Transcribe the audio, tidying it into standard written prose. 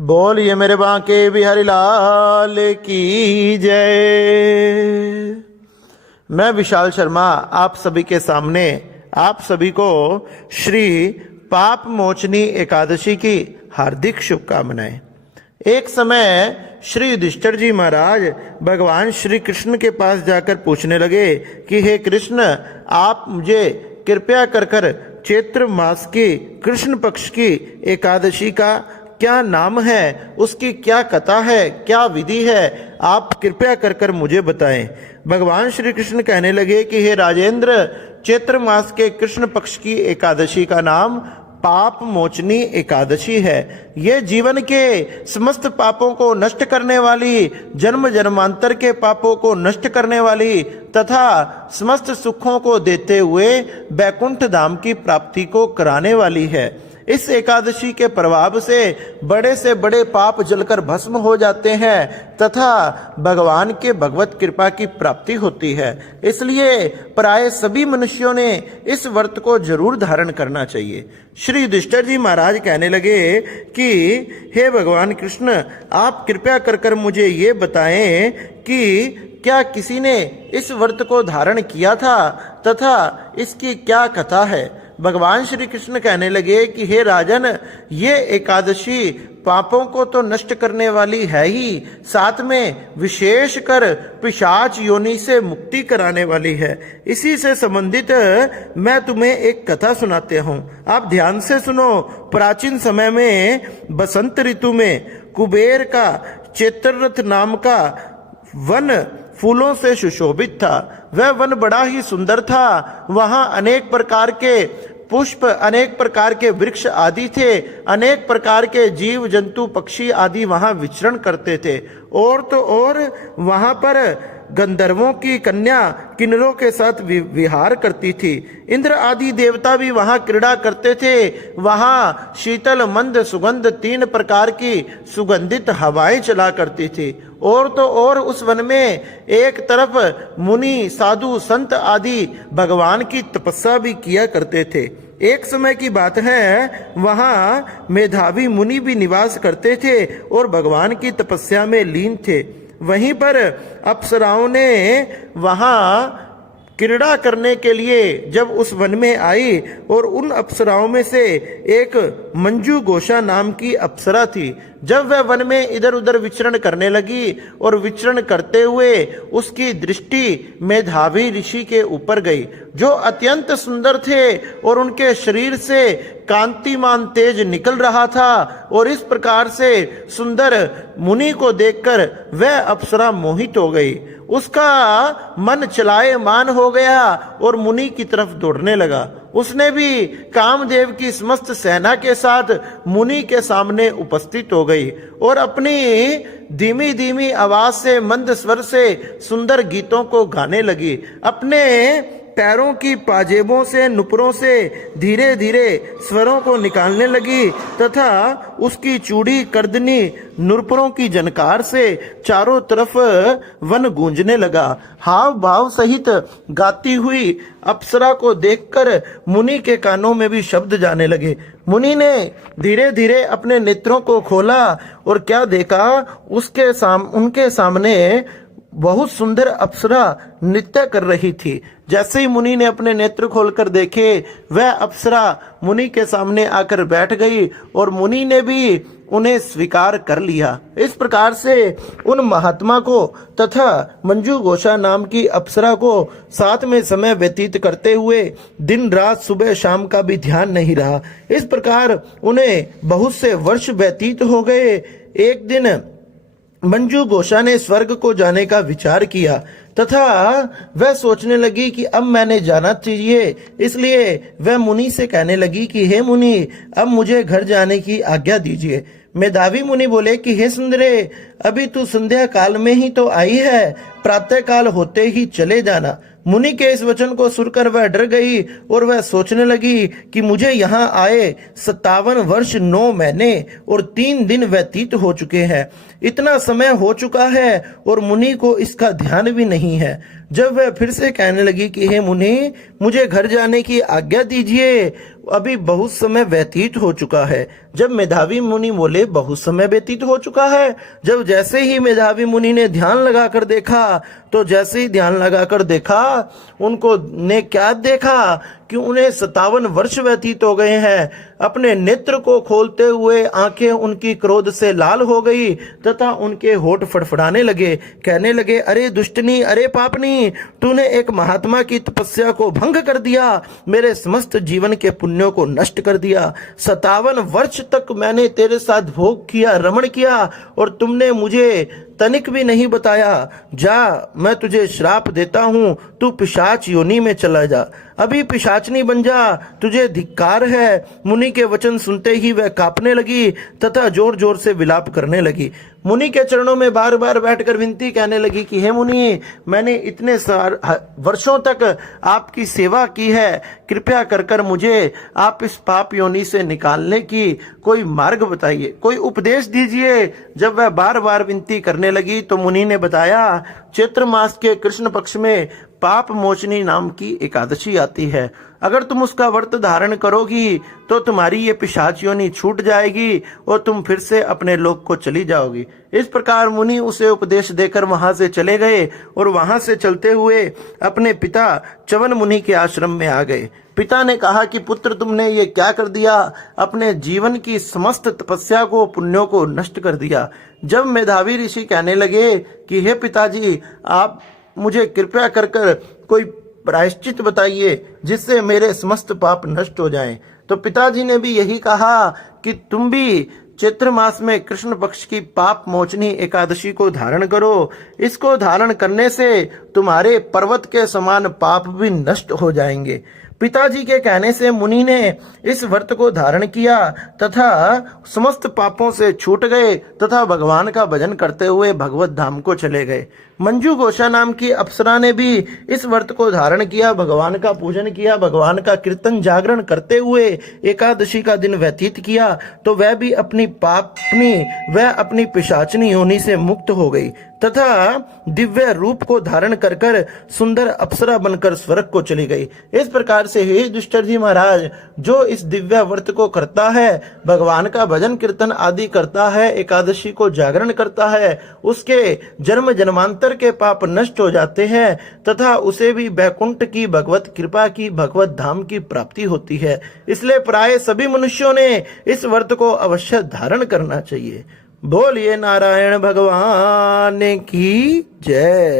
बोलिए मेरे बांके बिहारी लाल की जय। मैं विशाल शर्मा आप सभी के सामने आप सभी को श्री पाप मोचनी एकादशी की हार्दिक शुभकामनाएं। एक समय श्री युधिष्ठिर जी महाराज भगवान श्री कृष्ण के पास जाकर पूछने लगे कि हे कृष्ण, आप मुझे कृपया कर चैत्र मास की कृष्ण पक्ष की एकादशी का क्या नाम है, उसकी क्या कथा है, क्या विधि है, आप कृपया कर मुझे बताएं। भगवान श्री कृष्ण कहने लगे कि हे राजेंद्र, चैत्र मास के कृष्ण पक्ष की एकादशी का नाम पाप मोचनी एकादशी है। यह जीवन के समस्त पापों को नष्ट करने वाली, जन्म जन्मांतर के पापों को नष्ट करने वाली तथा समस्त सुखों को देते हुए बैकुंठ धाम की प्राप्ति को कराने वाली है। इस एकादशी के प्रभाव से बड़े पाप जलकर भस्म हो जाते हैं तथा भगवान के भगवत कृपा की प्राप्ति होती है। इसलिए प्राय सभी मनुष्यों ने इस व्रत को जरूर धारण करना चाहिए। श्री युधिष्ठिर जी महाराज कहने लगे कि हे भगवान कृष्ण, आप कृपया कर मुझे ये बताएं कि क्या किसी ने इस व्रत को धारण किया था तथा इसकी क्या कथा है। भगवान श्री कृष्ण कहने लगे कि हे राजन, ये एकादशी पापों को तो नष्ट करने वाली है ही, साथ में विशेष कर पिशाच योनि से मुक्ति कराने वाली है। इसी से संबंधित मैं तुम्हें एक कथा सुनाते हूँ, आप ध्यान से सुनो। प्राचीन समय में बसंत ऋतु में कुबेर का चैत्ररथ नाम का वन फूलों से सुशोभित था। वह वन बड़ा ही सुंदर था। वहां अनेक प्रकार के पुष्प, अनेक प्रकार के वृक्ष आदि थे। अनेक प्रकार के जीव जंतु पक्षी आदि वहां विचरण करते थे। और तो और वहां पर गंधर्वों की कन्या किन्नरों के साथ विहार करती थी। इंद्र आदि देवता भी वहां क्रीड़ा करते थे। वहां शीतल मंद सुगंध 3 प्रकार की सुगंधित हवाएं चला करती थी। और तो और उस वन में एक तरफ मुनि साधु संत आदि भगवान की तपस्या भी किया करते थे। एक समय की बात है, वहां मेधावी मुनि भी निवास करते थे और भगवान की तपस्या में लीन थे। वहीं पर अप्सराओं ने वहां क्रीड़ा करने के लिए जब उस वन में आई और उन अप्सराओं में से एक मंजू घोषा नाम की अप्सरा थी। जब वह वन में इधर उधर विचरण करने लगी और विचरण करते हुए उसकी दृष्टि मेधावी ऋषि के ऊपर गई, जो अत्यंत सुंदर थे और उनके शरीर से कांतिमान तेज निकल रहा था। और इस प्रकार से सुंदर मुनि को देखकर वह अप्सरा मोहित हो गई। उसका मन चलायमान हो गया और मुनि की तरफ दौड़ने लगा। उसने भी कामदेव की समस्त सेना के साथ मुनि के सामने उपस्थित हो गई और अपनी धीमी धीमी आवाज से, मंद स्वर से सुंदर गीतों को गाने लगी। अपने पैरों की पाजेबों से, नुपुरों से धीरे धीरे स्वरों को निकालने लगी तथा उसकी चूड़ी कर्दनी नुपुरों की जनकार से चारों तरफ वन गूंजने लगा। हाव भाव सहित गाती हुई अप्सरा को देखकर मुनि के कानों में भी शब्द जाने लगे। मुनि ने धीरे धीरे अपने नेत्रों को खोला और क्या देखा, उनके सामने बहुत सुंदर अप्सरा नृत्य कर रही थी। जैसे ही मुनि ने अपने नेत्र खोलकर देखे, वह अप्सरा मुनि के सामने आकर बैठ गई और मुनि ने भी उन्हें स्वीकार कर लिया। इस प्रकार से उन महात्मा को तथा मंजू घोषा नाम की अप्सरा को साथ में समय व्यतीत करते हुए दिन रात सुबह शाम का भी ध्यान नहीं रहा। इस प्रकार उन्हें बहुत से वर्ष व्यतीत हो गए। एक दिन मंजू घोषा ने स्वर्ग को जाने का विचार किया तथा वह सोचने लगी कि अब मैंने जाना चाहिए। इसलिए वह मुनि से कहने लगी कि हे मुनि, अब मुझे घर जाने की आज्ञा दीजिए। मेधावी मुनि बोले कि हे सुंदरे, अभी तू संध्या काल में ही तो आई है, प्रातः काल होते ही चले जाना। मुनि के इस वचन को सुनकर वह डर गई और वह सोचने लगी कि मुझे यहाँ आए 57 वर्ष 9 महीने और 3 दिन व्यतीत हो चुके हैं। इतना समय हो चुका है और मुनि को इसका ध्यान भी नहीं है। जब वह फिर से कहने लगी कि हे मुनि, मुझे घर जाने की आज्ञा दीजिए, अभी बहुत समय व्यतीत हो चुका है। जब मेधावी मुनि बोले बहुत समय व्यतीत हो चुका है, जब जैसे ही मेधावी मुनि ने ध्यान लगाकर देखा, तो जैसे ही ध्यान लगाकर देखा, उनको ने क्या देखा कि उन्हें 57 वर्ष व्यतीत हो गए हैं। अपने नेत्र को खोलते हुए आंखें उनकी क्रोध से लाल हो गई तथा उनके होठ फड़फड़ाने लगे। कहने लगे, अरे दुष्टनी, अरे पापनी, तूने एक महात्मा की तपस्या को भंग कर दिया, मेरे समस्त जीवन के पुण्यों को नष्ट कर दिया। 57 वर्ष तक मैंने तेरे साथ भोग किया, रमण किया, और तुमने मुझे तनिक भी नहीं बताया। जा, मैं तुझे श्राप देता हूं, तू पिशाच योनि में चला जा, अभी पिशाचनी बन जा, तुझे धिक्कार है। मुनि के वचन सुनते ही वह कांपने लगी तथा जोर जोर से विलाप करने लगी। मुनि के चरणों में बार बार बैठकर विनती कहने लगी कि हे मुनि, मैंने इतने वर्षों तक आपकी सेवा की है, कृपया कर कर मुझे आप इस पाप योनि से निकालने की कोई मार्ग बताइए, कोई उपदेश दीजिए। जब वह बार बार विनती करने लगी तो मुनि ने बताया, चैत्र मास के कृष्ण पक्ष में पाप मोचनी नाम की एकादशी आती है। अगर तुम उसका व्रत धारण करोगी तो तुम्हारी ये पिशाच योनि छूट जाएगी और तुम फिर से अपने लोक को चली जाओगी। इस प्रकार मुनि उसे उपदेश देकर वहां से चले गए और वहां से चलते हुए अपने पिता च्यवन मुनि के आश्रम में आ गए। पिता ने कहा कि पुत्र, तुमने ये क्या कर दिया, अपने जीवन की समस्त तपस्या को, पुण्यों को नष्ट कर दिया। जब मेधावी ऋषि कहने लगे कि हे पिताजी, आप मुझे कृपया कर कर कोई प्रायश्चित बताइए जिससे मेरे समस्त पाप नष्ट हो जाएं, तो पिताजी ने भी यही कहा कि तुम भी चैत्र मास में कृष्ण पक्ष की पाप मोचनी एकादशी को धारण करो। इसको धारण करने से तुम्हारे पर्वत के समान पाप भी नष्ट हो जाएंगे। पिताजी के कहने से मुनि ने इस व्रत को धारण किया तथा समस्त पापों से छूट गए तथा भगवान का भजन करते हुए भगवत धाम को चले गए। मंजू घोषा नाम की अप्सरा ने भी इस व्रत को धारण किया, भगवान का पूजन किया, भगवान का कीर्तन जागरण करते हुए एकादशी का दिन व्यतीत किया, तो वह भी वह अपनी पिशाचनी योनि से मुक्त हो गई तथा दिव्य रूप को धारण कर कर सुंदर अप्सरा बनकर स्वर्ग को चली गई। इस प्रकार से हे युधिष्ठिर जी महाराज, जो इस दिव्य व्रत को करता है, भगवान का भजन कीर्तन आदि करता है, एकादशी को जागरण करता है, उसके जन्म जन्मांतर के पाप नष्ट हो जाते हैं तथा उसे भी वैकुंठ की भगवत कृपा की, भगवत धाम की प्राप्ति होती है। इसलिए प्राय सभी मनुष्यों ने इस व्रत को अवश्य धारण करना चाहिए। बोलिए नारायण भगवान की जय।